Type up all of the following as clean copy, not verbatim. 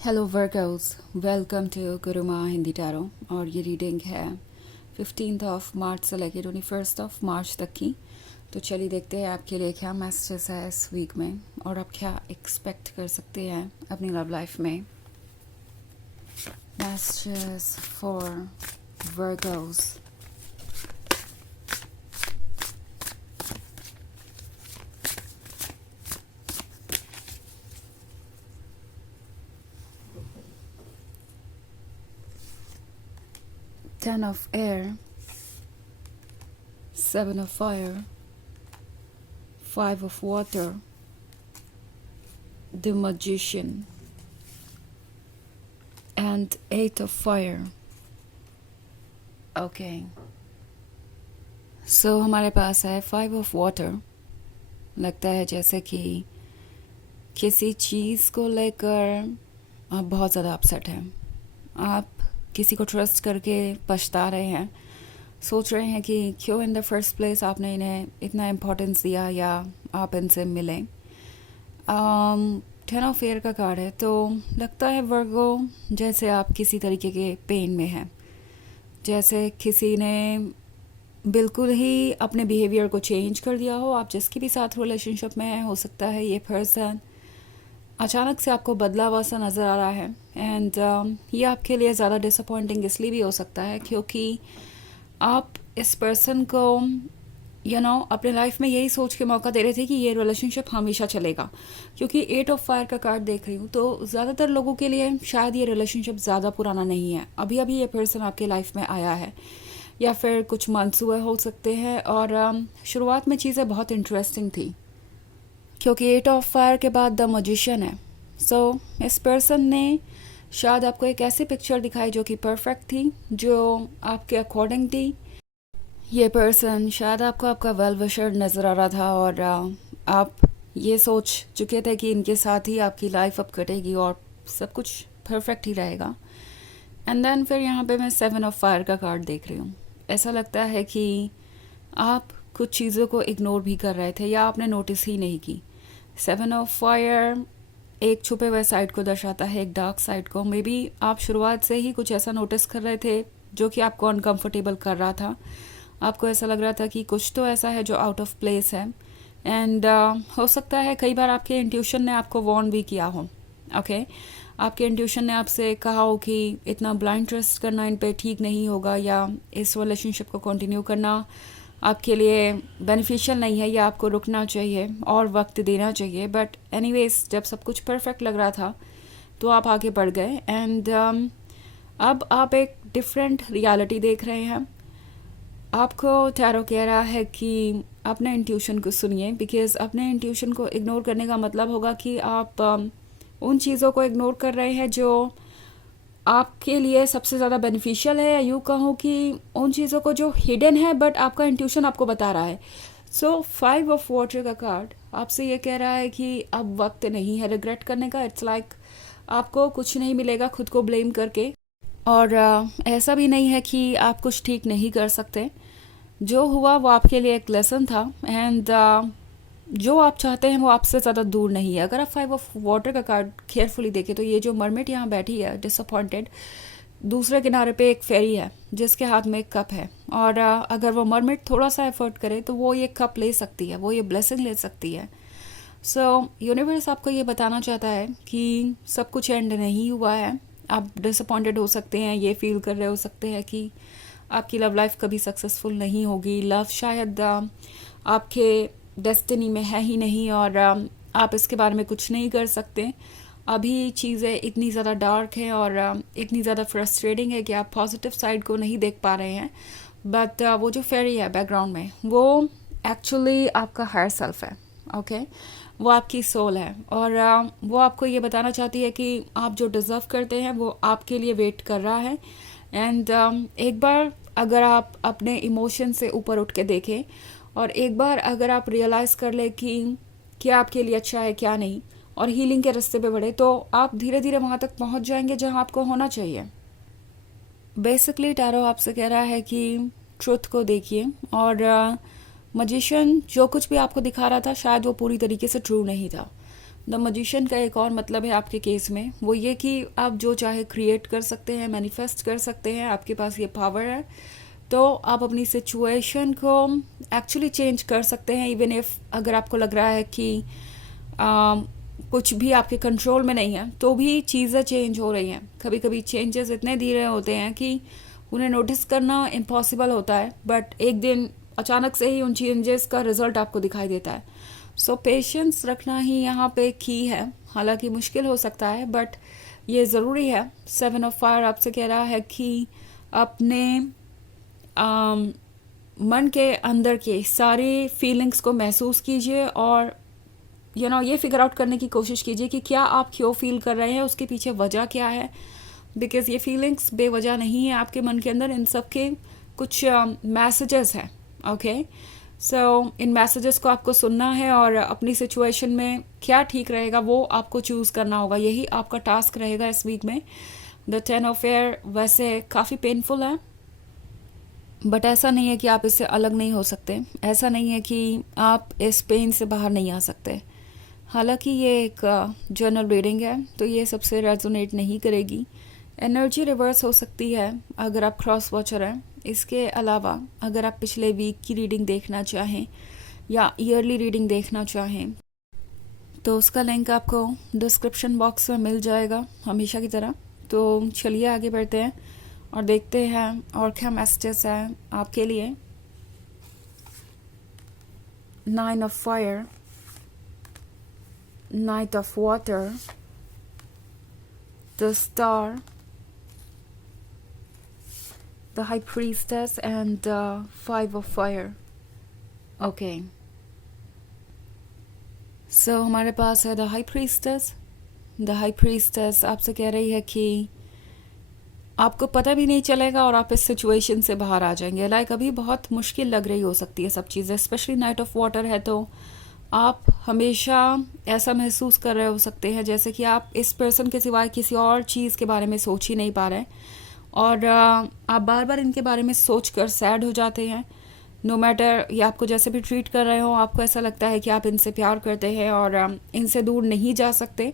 Hello workers, welcome to Guruma Hindi tarot. और ये reading है 15 ऑफ मार्च से लेकर 21 ऑफ मार्च तक की। तो चलिए देखते हैं आपके लिए क्या मैसेजेस है इस वीक में और आप क्या एक्सपेक्ट कर सकते हैं अपनी लव लाइफ में। Messages for workers. 10 of air, 7 of fire, 5 of water, the magician and 8 of fire. Okay, सो हमारे पास है 5 ऑफ वाटर। लगता है जैसे कि किसी चीज़ को लेकर आप बहुत ज़्यादा अपसेट हैं। आप किसी को ट्रस्ट करके पछता रहे हैं, सोच रहे हैं कि क्यों इन द फर्स्ट प्लेस आपने इन्हें इतना इम्पोर्टेंस दिया या आप इनसे मिलें। 10 ऑफ एयर का कार्ड है, तो लगता है वर्गो जैसे आप किसी तरीके के पेन में हैं, जैसे किसी ने बिल्कुल ही अपने बिहेवियर को चेंज कर दिया हो। आप जिसके भी साथ रिलेशनशिप में हैं, हो सकता है ये पर्सन अचानक से आपको बदला हुआ सा नज़र आ रहा है। एंड ये आपके लिए ज़्यादा डिसअपॉइंटिंग इसलिए भी हो सकता है क्योंकि आप इस पर्सन को अपने लाइफ में यही सोच के मौका दे रहे थे कि ये रिलेशनशिप हमेशा चलेगा। क्योंकि 8 ऑफ फायर का कार्ड देख रही हूँ, तो ज़्यादातर लोगों के लिए शायद ये रिलेशनशिप ज़्यादा पुराना नहीं है। अभी अभी ये पर्सन आपके लाइफ में आया है या फिर कुछ मंथ्स हुए हो सकते हैं। और शुरुआत में चीज़ें बहुत इंटरेस्टिंग थी क्योंकि 8 ऑफ फायर के बाद द मैजिशियन है। सो इस पर्सन ने शायद आपको एक ऐसी पिक्चर दिखाई जो कि परफेक्ट थी, जो आपके अकॉर्डिंग थी। ये पर्सन शायद आपको आपका वेल विशर नज़र आ रहा था और आप ये सोच चुके थे कि इनके साथ ही आपकी लाइफ अब कटेगी और सब कुछ परफेक्ट ही रहेगा। एंड देन फिर यहाँ पे मैं 7 ऑफ फायर का कार्ड देख रही हूँ। ऐसा लगता है कि आप कुछ चीज़ों को इग्नोर भी कर रहे थे या आपने नोटिस ही नहीं की। 7 ऑफ फायर एक छुपे हुए साइड को दर्शाता है, एक डार्क साइड को। मे बी आप शुरुआत से ही कुछ ऐसा नोटिस कर रहे थे जो कि आपको अनकंफर्टेबल कर रहा था। आपको ऐसा लग रहा था कि कुछ तो ऐसा है जो आउट ऑफ प्लेस है। एंड हो सकता है कई बार आपके इंट्यूशन ने आपको वार्न भी किया हो। ओके, आपके इंट्यूशन ने आपसे कहा हो कि इतना ब्लाइंड ट्रस्ट करना इन पे ठीक नहीं होगा या इस रिलेशनशिप को कंटिन्यू करना आपके लिए बेनिफिशियल नहीं है या आपको रुकना चाहिए और वक्त देना चाहिए। बट एनीवेज, जब सब कुछ परफेक्ट लग रहा था तो आप आगे बढ़ गए। एंड अब आप एक डिफरेंट रियलिटी देख रहे हैं। आपको टैरो कह रहा है कि अपने इंट्यूशन को सुनिए, बिकॉज अपने इंट्यूशन को इग्नोर करने का मतलब होगा कि आप उन चीज़ों को इग्नोर कर रहे हैं जो आपके लिए सबसे ज़्यादा बेनिफिशियल है, या यूँ कहूँ कि उन चीज़ों को जो हिडन है बट आपका इंट्यूशन आपको बता रहा है। सो 5 ऑफ वाटर का कार्ड आपसे ये कह रहा है कि अब वक्त नहीं है रिग्रेट करने का। इट्स लाइक आपको कुछ नहीं मिलेगा खुद को ब्लेम करके। और ऐसा भी नहीं है कि आप कुछ ठीक नहीं कर सकते। जो हुआ वो आपके लिए एक लेसन था। एंड जो आप चाहते हैं वो आपसे ज़्यादा दूर नहीं है। अगर आप 5 ऑफ वाटर का कार्ड केयरफुली देखें तो ये जो मरमेड यहाँ बैठी है डिसअपॉइंटेड, दूसरे किनारे पे एक फेरी है जिसके हाथ में एक कप है। और अगर वो मरमेड थोड़ा सा एफर्ट करे तो वो ये कप ले सकती है, वो ये ब्लेसिंग ले सकती है। सो यूनिवर्स आपको ये बताना चाहता है कि सब कुछ एंड नहीं हुआ है। आप डिसअपॉइंटेड हो सकते हैं, ये फील कर रहे हो सकते हैं कि आपकी लव लाइफ कभी सक्सेसफुल नहीं होगी, लव शायद आपके डेस्टिनी में है ही नहीं और आप इसके बारे में कुछ नहीं कर सकते। अभी चीज़ें इतनी ज़्यादा डार्क हैं और इतनी ज़्यादा फ्रस्ट्रेटिंग है कि आप पॉजिटिव साइड को नहीं देख पा रहे हैं। बट वो जो फेरी है बैकग्राउंड में, वो एक्चुअली आपका हायर सेल्फ है। ओके, वो आपकी सोल है और वो आपको ये बताना चाहती है कि आप जो डिज़र्व करते हैं वो आपके लिए वेट कर रहा है। एंड एक बार अगर आप अपने इमोशन से ऊपर उठ के देखें और एक बार अगर आप रियलाइज़ कर ले कि क्या आपके लिए अच्छा है क्या नहीं, और हीलिंग के रास्ते पे बढ़े, तो आप धीरे धीरे वहाँ तक पहुँच जाएंगे जहाँ आपको होना चाहिए। बेसिकली टैरो आपसे कह रहा है कि ट्रुथ को देखिए और मजिशियन जो कुछ भी आपको दिखा रहा था शायद वो पूरी तरीके से ट्रू नहीं था। द मजिशियन का एक और मतलब है आपके केस में, वो ये कि आप जो चाहे क्रिएट कर सकते हैं, मैनिफेस्ट कर सकते हैं, आपके पास ये पावर है। तो आप अपनी सिचुएशन को एक्चुअली चेंज कर सकते हैं, इवन इफ अगर आपको लग रहा है कि कुछ भी आपके कंट्रोल में नहीं है, तो भी चीज़ें चेंज हो रही हैं। कभी कभी चेंजेस इतने धीरे होते हैं कि उन्हें नोटिस करना इम्पॉसिबल होता है, बट एक दिन अचानक से ही उन चेंजेस का रिजल्ट आपको दिखाई देता है। सो पेशेंस रखना ही यहाँ पे की है। हालांकि मुश्किल हो सकता है, बट ये ज़रूरी है। 7 ऑफ फायर आपसे कह रहा है कि अपने मन के अंदर के सारी फीलिंग्स को महसूस कीजिए और ये फिगर आउट करने की कोशिश कीजिए कि क्या आप क्यों फील कर रहे हैं, उसके पीछे वजह क्या है। बिकॉज ये फीलिंग्स बेवजह नहीं है आपके मन के अंदर, इन सब के कुछ मैसेजेस हैं। ओके, सो इन मैसेजेस को आपको सुनना है और अपनी सिचुएशन में क्या ठीक रहेगा वो आपको चूज़ करना होगा। यही आपका टास्क रहेगा इस वीक में। द 10 ऑफ एयर वैसे काफ़ी पेनफुल है, बट ऐसा नहीं है कि आप इससे अलग नहीं हो सकते, ऐसा नहीं है कि आप इस पेन से बाहर नहीं आ सकते। हालांकि ये एक जर्नल रीडिंग है, तो ये सबसे रेजोनेट नहीं करेगी। एनर्जी रिवर्स हो सकती है अगर आप क्रॉस वॉचर हैं। इसके अलावा अगर आप पिछले वीक की रीडिंग देखना चाहें या ईयरली रीडिंग देखना चाहें, तो उसका लिंक आपको डिस्क्रिप्शन बॉक्स में मिल जाएगा हमेशा की तरह। तो चलिए आगे बढ़ते हैं और देखते हैं और क्या मैसेजेस हैं आपके लिए। 9 of fire, Knight of Water, the Star, the High Priestess, and the 5 of Fire. Okay. So हमारे पास है the High Priestess. The High Priestess आपसे कह रही है कि आपको पता भी नहीं चलेगा और आप इस सिचुएशन से बाहर आ जाएंगे। लाइक अभी बहुत मुश्किल लग रही हो सकती है सब चीज़ें, स्पेशली नाइट ऑफ वाटर है, तो आप हमेशा ऐसा महसूस कर रहे हो सकते हैं जैसे कि आप इस पर्सन के सिवाय किसी और चीज़ के बारे में सोच ही नहीं पा रहे, और आप बार बार इनके बारे में सोच कर सैड हो जाते हैं। नो मैटर ये आपको जैसे भी ट्रीट कर रहे हो, आपको ऐसा लगता है कि आप इनसे प्यार करते हैं और इनसे दूर नहीं जा सकते।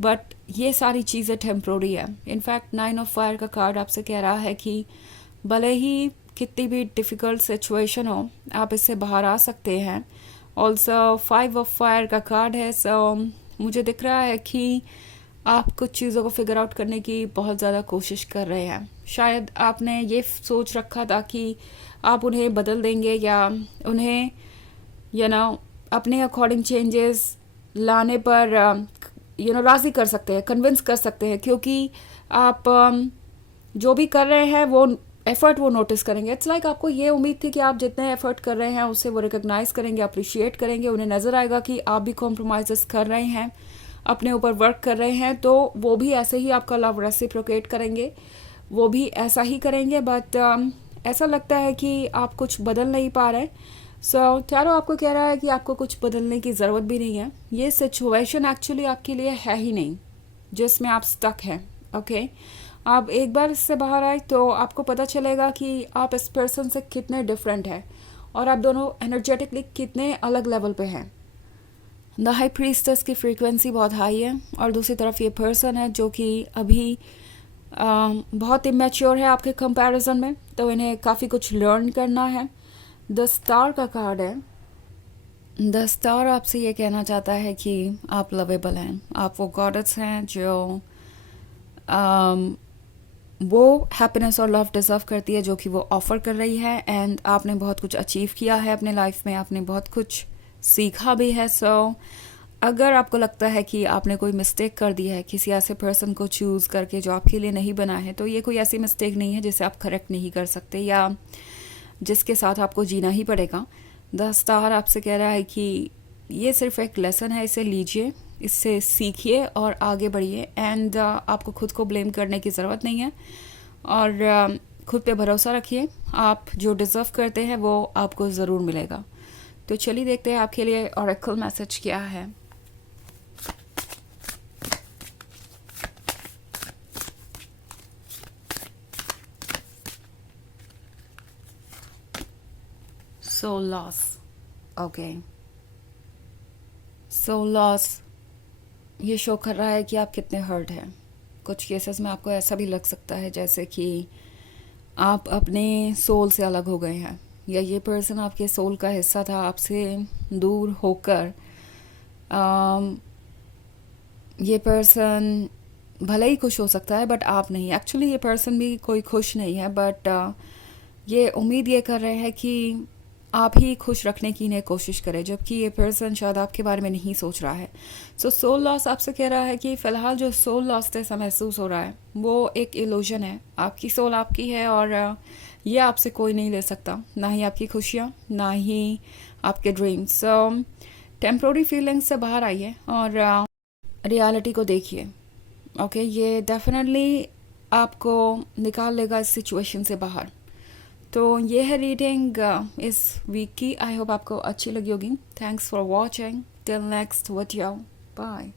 बट ये सारी चीज़ें टेम्प्रोरी है। इनफैक्ट 9 ऑफ फायर का कार्ड आपसे कह रहा है कि भले ही कितनी भी डिफ़िकल्ट सिचुएशन हो, आप इससे बाहर आ सकते हैं। ऑल्सो 5 ऑफ फायर का कार्ड है। सो मुझे दिख रहा है कि आप कुछ चीज़ों को फिगर आउट करने की बहुत ज़्यादा कोशिश कर रहे हैं। शायद आपने ये सोच रखा था कि आप उन्हें बदल देंगे या उन्हें अपने अकॉर्डिंग चेंजेस लाने पर राज़ी कर सकते हैं, कन्विंस कर सकते हैं, क्योंकि आप जो भी कर रहे हैं वो एफर्ट वो नोटिस करेंगे। इट्स लाइक आपको ये उम्मीद थी कि आप जितने एफर्ट कर रहे हैं उससे वो रिकग्नाइज करेंगे, अप्रिशिएट करेंगे। उन्हें नज़र आएगा कि आप भी कॉम्प्रोमाइज़ कर रहे हैं, अपने ऊपर वर्क कर रहे हैं, तो वो भी ऐसे ही आपका लव रेसिप्रोकेट करेंगे, वो भी ऐसा ही करेंगे। बट ऐसा लगता है कि आप कुछ बदल नहीं पा रहे। सो टैरो आपको कह रहा है कि आपको कुछ बदलने की ज़रूरत भी नहीं है। ये सिचुएशन एक्चुअली आपके लिए है ही नहीं जिसमें आप स्टक हैं। ओके, आप एक बार इससे बाहर आए तो आपको पता चलेगा कि आप इस पर्सन से कितने डिफरेंट हैं और आप दोनों एनर्जेटिकली कितने अलग लेवल पे हैं। द हाई प्रीस्टेस की फ्रीक्वेंसी बहुत हाई है और दूसरी तरफ ये पर्सन है जो कि अभी बहुत इमेच्योर है आपके कंपैरिजन में, तो इन्हें काफ़ी कुछ लर्न करना है। द स्टार का कार्ड है। द स्टार आपसे ये कहना चाहता है कि आप लवेबल हैं, आप वो गॉडेस हैं जो वो हैप्पीनेस और लव डिज़र्व करती है जो कि वो ऑफ़र कर रही है। एंड आपने बहुत कुछ अचीव किया है अपने लाइफ में, आपने बहुत कुछ सीखा भी है। सो अगर आपको लगता है कि आपने कोई मिस्टेक कर दी है किसी ऐसे पर्सन को चूज़ करके जो आपके लिए नहीं बना है, तो ये कोई ऐसी मिस्टेक नहीं है जिसे आप करेक्ट नहीं कर सकते या जिसके साथ आपको जीना ही पड़ेगा। द स्टार आपसे कह रहा है कि ये सिर्फ एक लेसन है, इसे लीजिए, इससे सीखिए और आगे बढ़िए। एंड आपको खुद को ब्लेम करने की ज़रूरत नहीं है और खुद पे भरोसा रखिए। आप जो डिज़र्व करते हैं वो आपको ज़रूर मिलेगा। तो चलिए देखते हैं आपके लिए ऑरेकल मैसेज क्या है। So loss. Okay. So loss ये शो कर रहा है कि आप कितने हर्ट हैं। कुछ केसेस में आपको ऐसा भी लग सकता है जैसे कि आप अपने सोल से अलग हो गए हैं, या ये पर्सन आपके सोल का हिस्सा था, आपसे दूर होकर ये पर्सन भले ही खुश हो सकता है बट आप नहीं। एक्चुअली ये पर्सन भी कोई खुश नहीं है, बट ये उम्मीद ये कर रहे हैं कि आप ही खुश रखने की इन्हें कोशिश करें, जबकि ये पर्सन शायद आपके बारे में नहीं सोच रहा है। सो सोल लॉस आपसे कह रहा है कि फ़िलहाल जो सोल लॉस जैसा महसूस हो रहा है वो एक इल्यूजन है। आपकी सोल आपकी है और ये आपसे कोई नहीं ले सकता, ना ही आपकी खुशियाँ, ना ही आपके ड्रीम्स। सो टेम्प्रोरी फीलिंग्स से बाहर आइए और रियलिटी को देखिए। ओके, ये डेफिनेटली आपको निकाल लेगा इस सिचुएशन से बाहर। तो ये है रीडिंग इस वीक की। आई होप आपको अच्छी लगी होगी। Thanks for watching. Till next video, bye.